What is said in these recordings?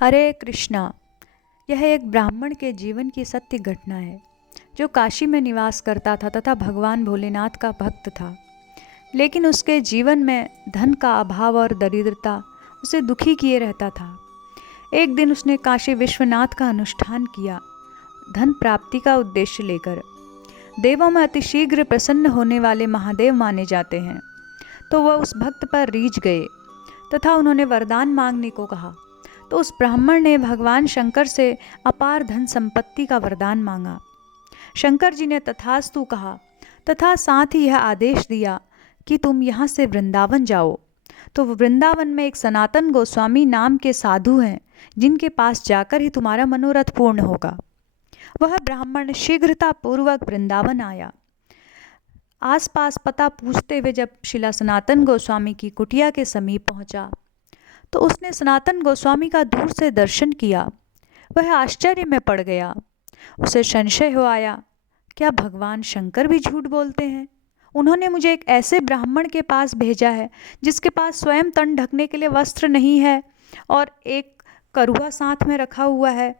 हरे कृष्णा। यह एक ब्राह्मण के जीवन की सत्य घटना है जो काशी में निवास करता था तथा भगवान भोलेनाथ का भक्त था। लेकिन उसके जीवन में धन का अभाव और दरिद्रता उसे दुखी किए रहता था। एक दिन उसने काशी विश्वनाथ का अनुष्ठान किया, धन प्राप्ति का उद्देश्य लेकर। देवों में अतिशीघ्र प्रसन्न होने वाले महादेव माने जाते हैं। तो वह उस भक्त पर रीझ गए तथा उन्होंने वरदान मांगने को कहा। तो उस ब्राह्मण ने भगवान शंकर से अपार धन संपत्ति का वरदान मांगा। शंकर जी ने तथास्तु कहा तथा साथ ही यह आदेश दिया कि तुम यहाँ से वृंदावन जाओ। तो वृंदावन में एक सनातन गोस्वामी नाम के साधु हैं जिनके पास जाकर ही तुम्हारा मनोरथ पूर्ण होगा। वह ब्राह्मण शीघ्रता पूर्वक वृंदावन आया। आसपास पता पूछते हुए जब शिला सनातन गोस्वामी की कुटिया के समीप पहुंचा तो उसने सनातन गोस्वामी का दूर से दर्शन किया। वह आश्चर्य में पड़ गया। उसे संशय हो आया, क्या भगवान शंकर भी झूठ बोलते हैं? उन्होंने मुझे एक ऐसे ब्राह्मण के पास भेजा है जिसके पास स्वयं तन ढकने के लिए वस्त्र नहीं है और एक करुआ साथ में रखा हुआ है।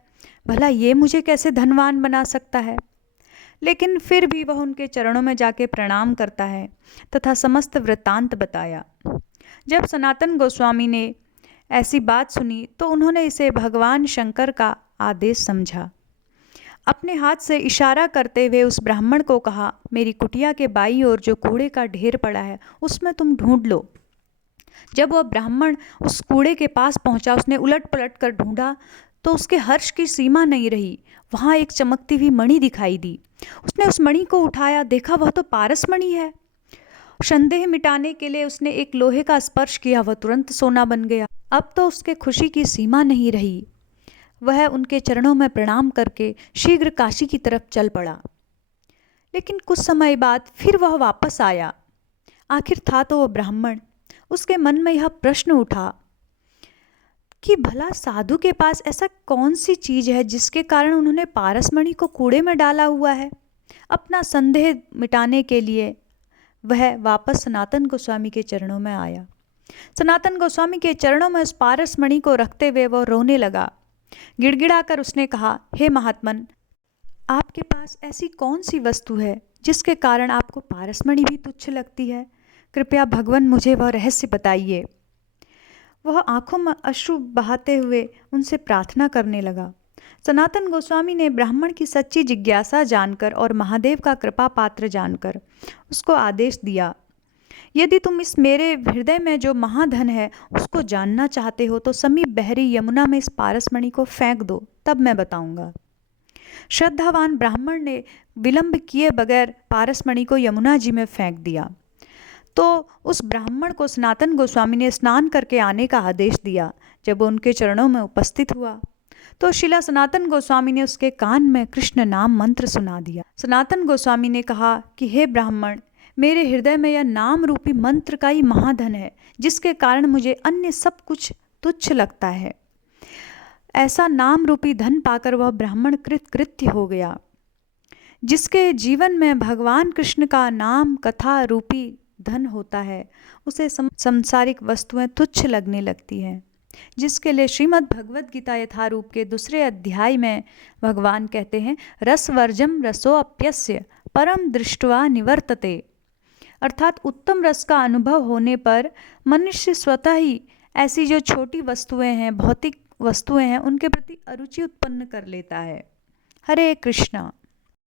भला ये मुझे कैसे धनवान बना सकता है? लेकिन फिर भी वह उनके चरणों में जाके प्रणाम करता है तथा समस्त वृत्तांत बताया। जब सनातन गोस्वामी ने ऐसी बात सुनी तो उन्होंने इसे भगवान शंकर का आदेश समझा। अपने हाथ से इशारा करते हुए उस ब्राह्मण को कहा, मेरी कुटिया के बाईं ओर जो कूड़े का ढेर पड़ा है उसमें तुम ढूंढ लो। जब वह ब्राह्मण उस कूड़े के पास पहुंचा, उसने उलट पलट कर ढूंढा तो उसके हर्ष की सीमा नहीं रही। वहां एक चमकती हुई मणि दिखाई दी। उसने उस मणि को उठाया, देखा वह तो पारस मणि है। संदेह मिटाने के लिए उसने एक लोहे का स्पर्श किया, वह तुरंत सोना बन गया। अब तो उसके खुशी की सीमा नहीं रही। वह उनके चरणों में प्रणाम करके शीघ्र काशी की तरफ चल पड़ा। लेकिन कुछ समय बाद फिर वह वापस आया। आखिर था तो वह ब्राह्मण। उसके मन में यह प्रश्न उठा कि भला साधु के पास ऐसा कौन सी चीज है जिसके कारण उन्होंने पारसमणि को कूड़े में डाला हुआ है। अपना संदेह मिटाने के लिए वह वापस सनातन गोस्वामी के चरणों में आया। सनातन गोस्वामी के चरणों में उस पारसमणि को रखते हुए वह रोने लगा। गिड़गिड़ाकर उसने कहा, हे महात्मन, आपके पास ऐसी कौन सी वस्तु है जिसके कारण आपको पारसमणि भी तुच्छ लगती है? कृपया भगवान मुझे वह रहस्य बताइए। वह आंखों में अश्रु बहाते हुए उनसे प्रार्थना करने लगा। सनातन गोस्वामी ने ब्राह्मण की सच्ची जिज्ञासा जानकर और महादेव का कृपा पात्र जानकर उसको आदेश दिया, यदि तुम इस मेरे हृदय में जो महाधन है उसको जानना चाहते हो तो समीप बहरी यमुना में इस पारसमणि को फेंक दो, तब मैं बताऊंगा। श्रद्धावान ब्राह्मण ने विलंब किए बगैर पारसमणि को यमुना जी में फेंक दिया। तो उस ब्राह्मण को सनातन गोस्वामी ने स्नान करके आने का आदेश दिया। जब वो उनके चरणों में उपस्थित हुआ तो शिला सनातन गोस्वामी ने उसके कान में कृष्ण नाम मंत्र सुना दिया। सनातन गोस्वामी ने कहा कि हे ब्राह्मण, मेरे हृदय में यह नाम रूपी मंत्र का ही महाधन है जिसके कारण मुझे अन्य सब कुछ तुच्छ लगता है। ऐसा नाम रूपी धन पाकर वह ब्राह्मण कृतकृत्य हो गया। जिसके जीवन में भगवान कृष्ण का नाम कथा रूपी धन होता है उसे सांसारिक वस्तुएं तुच्छ लगने लगती हैं। जिसके लिए श्रीमद् भगवद गीता यथारूप के दूसरे अध्याय में भगवान कहते हैं, रसवर्जम रसोऽप्यस्य परम दृष्ट्वा निवर्तते। अर्थात उत्तम रस का अनुभव होने पर मनुष्य स्वतः ही ऐसी जो छोटी वस्तुएं हैं, भौतिक वस्तुएं हैं, उनके प्रति अरुचि उत्पन्न कर लेता है। हरे कृष्णा।